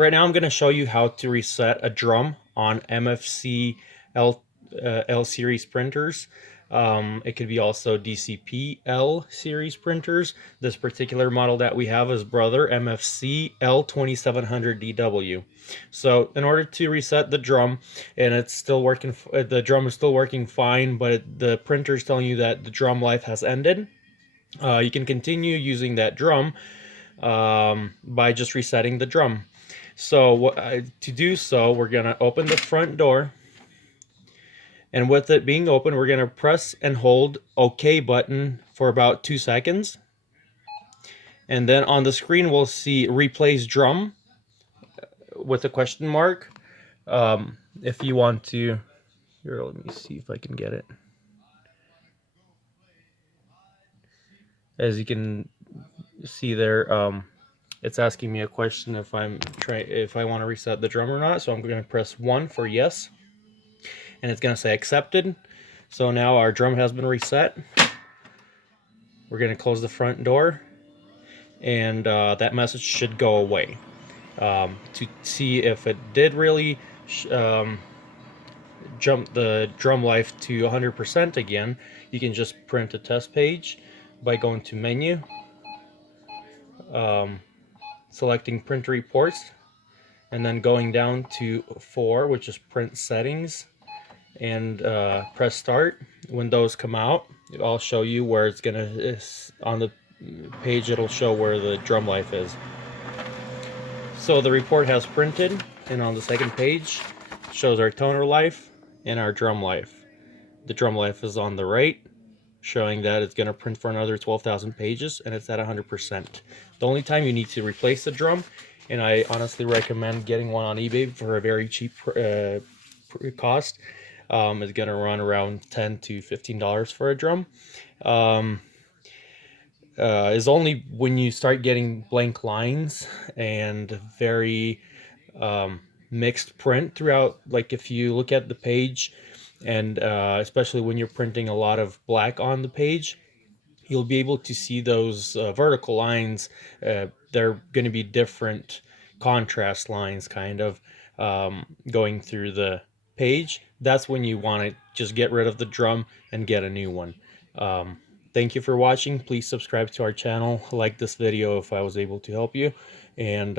Right now I'm going to show you how to reset a drum on MFC-L L series printers. It could be also DCP-L series printers. This particular model that we have is brother MFC-L2700DW. So in order to reset the drum, and it's still working, the drum is still working fine, but the printer is telling you that the drum life has ended. You can continue using that drum by just resetting the drum. So to do so, we're going to open the front door. And with it being open, we're going to press and hold OK button for about 2 seconds. And then on the screen, we'll see replace drum with a question mark. If you want to, here, let me see if I can get it. As you can see there, it's asking me a question if I want to reset the drum or not. So I'm going to press 1 for yes. And it's going to say accepted. So now our drum has been reset. We're going to close the front door, and that message should go away. To see if it did really jump the drum life to 100% again, you can just print a test page by going to menu, selecting print reports, and then going down to 4, which is print settings, and press start. When those come out, I'll show you where it's gonna, on the page it'll show where the drum life is. So the report has printed, and on the second page it shows our toner life and our drum life. The drum life is on the right, showing that it's going to print for another 12,000 pages, and it's at 100%. The only time you need to replace the drum, and I honestly recommend getting one on eBay for a very cheap cost, is going to run around $10 to $15 for a drum. Is only when you start getting blank lines and very mixed print throughout. Like if you look at the page, and especially when you're printing a lot of black on the page, you'll be able to see those vertical lines. They're going to be different contrast lines kind of going through the page. That's when you want to just get rid of the drum and get a new one. Thank you for watching. Please subscribe to our channel, like this video if I was able to help you, and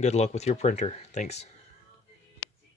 good luck with your printer. Thanks.